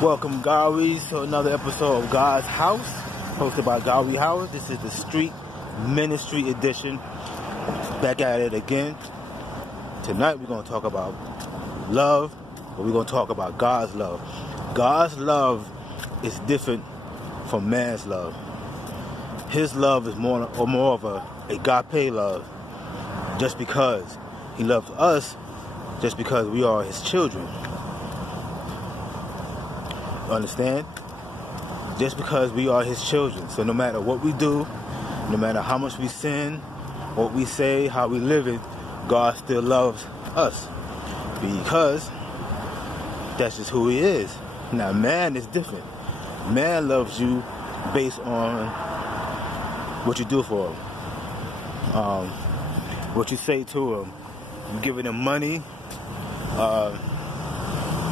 Welcome, Godwe, to another episode of God's House, hosted by Godwe Howard. This is the Street Ministry Edition. Back at it again. Tonight we're going to talk about love, but we're going to talk about God's love. God's love is different from man's love. His love is more of a agape love, just because he loves us, just because we are his children. Understand? Just because we are his children. So no matter what we do, no matter how much we sin, what we say, how we live it, God still loves us, because that's just who he is. Now man is different. Man loves you based on what you do for him, what you say to him. You giving him money, you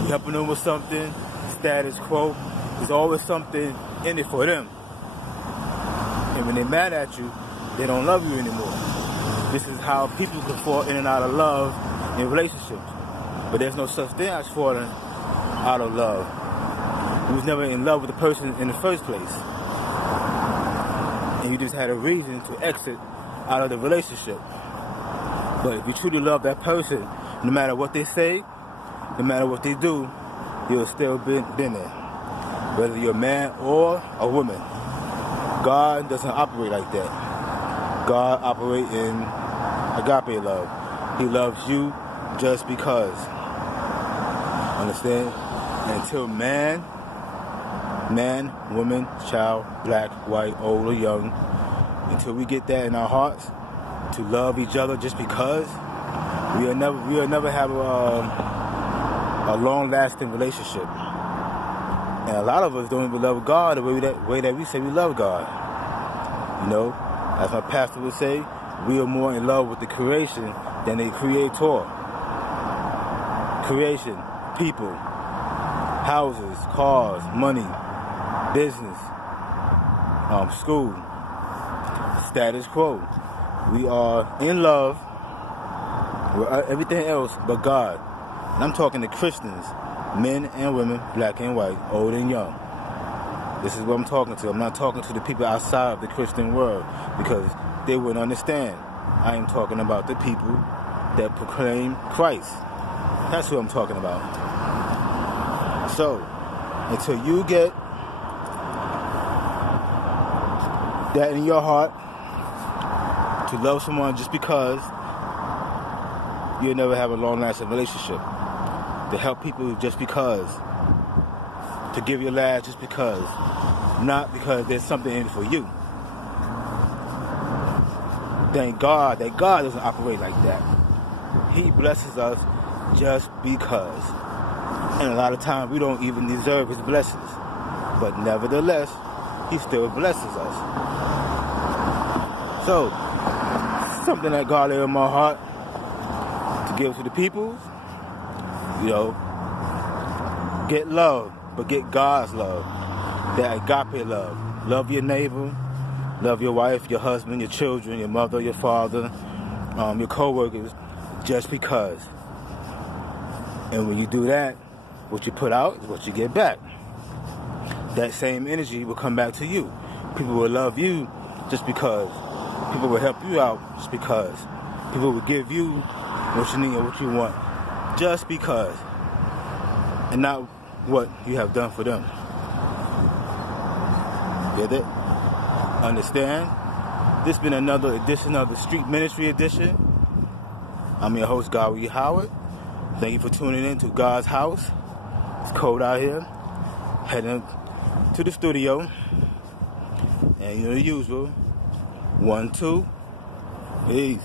helping him with something. Status quo. There's always something in it for them. And when they're mad at you, they don't love you anymore. This is how people can fall in and out of love in relationships. But there's no such thing as falling out of love. You was never in love with the person in the first place. And you just had a reason to exit out of the relationship. But if you truly love that person, no matter what they say, no matter what they do, you'll still been there, whether you're a man or a woman. God doesn't operate like that. God operates in agape love. He loves you just because. Understand? Until man, woman, child, black, white, old or young, until we get that in our hearts to love each other just because, we'll never have a long-lasting relationship. And a lot of us don't even love God the way that we say we love God. You know, as my pastor would say, we are more in love with the creation than the creator. Creation, people, houses, cars, money, business, school, status quo. We are in love with everything else but God. And I'm talking to Christians, men and women, black and white, old and young. This is what I'm talking to. I'm not talking to the people outside of the Christian world, because they wouldn't understand. I am talking about the people that proclaim Christ. That's who I'm talking about. So, until you get that in your heart, to love someone just because, you'll never have a long-lasting relationship. To help people just because, to give your last just because, not because there's something in it for you. Thank God that God doesn't operate like that. He blesses us just because. And a lot of times we don't even deserve his blessings. But nevertheless, he still blesses us. So, something that God laid in my heart to give to the people. You know, get love, but get God's love. That agape love. Love your neighbor, love your wife, your husband, your children, your mother, your father, your co-workers, just because. And when you do that, what you put out is what you get back. That same energy will come back to you. People will love you just because. People will help you out just because. People will give you what you need and what you want just because, and not what you have done for them. Get it? Understand? This has been another edition of the Street Ministry Edition. I'm your host, Godwe Howard. Thank you for tuning in to God's House. It's cold out here. Heading to the studio. And you know the usual. 1, 2. Peace.